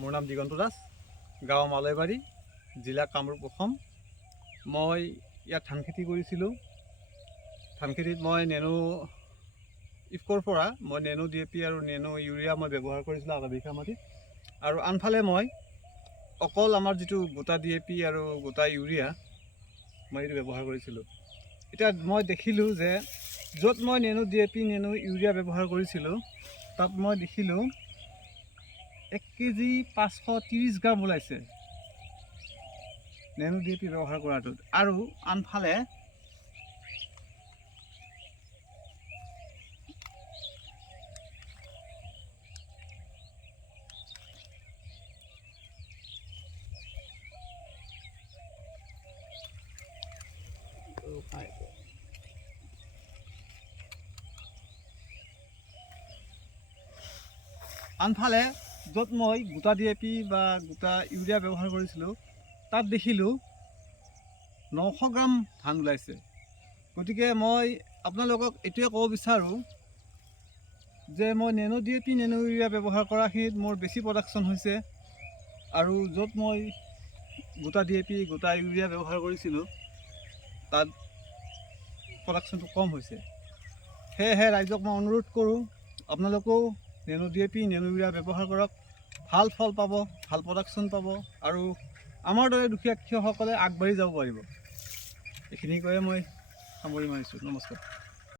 মোৰ নাম দিগন্ত দাস, গাঁও মালৈবাৰী, জিলা কামৰূপ, অসম। মই ইয়াত ধান খেতি কৰিছিলোঁ। ধান খেতিত মই নেনো ইফকৰ পৰা মই নেনো DAP আৰু নেনো ইউৰিয়া মই ব্যৱহাৰ কৰিছিলোঁ আধা বিঘা মাটিত। আৰু আনফালে মই অকল আমাৰ যিটো গোটা DAP আৰু গোটা ইউৰিয়া মই এইটো ব্যৱহাৰ কৰিছিলোঁ। এতিয়া মই দেখিলোঁ যে য'ত মই নেনো DAP নেনো ইউৰিয়া ব্যৱহাৰ কৰিছিলোঁ তাত মই দেখিলোঁ 1 কেজি 530 গ্ৰাম ওলাইছে নেনো DAP ব্যৱহাৰ কৰাটোত। আৰু আনফালে য'ত মই গোটা DAP বা গোটা ইউৰিয়া ব্যৱহাৰ কৰিছিলোঁ তাত দেখিলোঁ 900 গ্ৰাম ধান ওলাইছে। গতিকে মই আপোনালোকক এইটোৱে ক'ব বিচাৰোঁ যে মই নেনো DAP নেনো ইউৰিয়া ব্যৱহাৰ কৰাখিনিত মোৰ বেছি প্ৰডাকশ্যন হৈছে, আৰু য'ত মই গোটা DAP গোটা ইউৰিয়া ব্যৱহাৰ কৰিছিলোঁ তাত প্ৰডাকশ্যনটো কম হৈছে। সেয়েহে ৰাইজক মই অনুৰোধ কৰোঁ, আপোনালোকেও নেনো DAP নেনো ইউৰিয়া ব্যৱহাৰ কৰক, ভাল ফল পাব, ভাল প্ৰডাকশ্যন পাব, আৰু আমাৰ দৰে দুখীয়া কৃষকসকলে আগবাঢ়ি যাব পাৰিব। এইখিনি কৈয়ে মই সামৰি মাৰিছোঁ। নমস্কাৰ।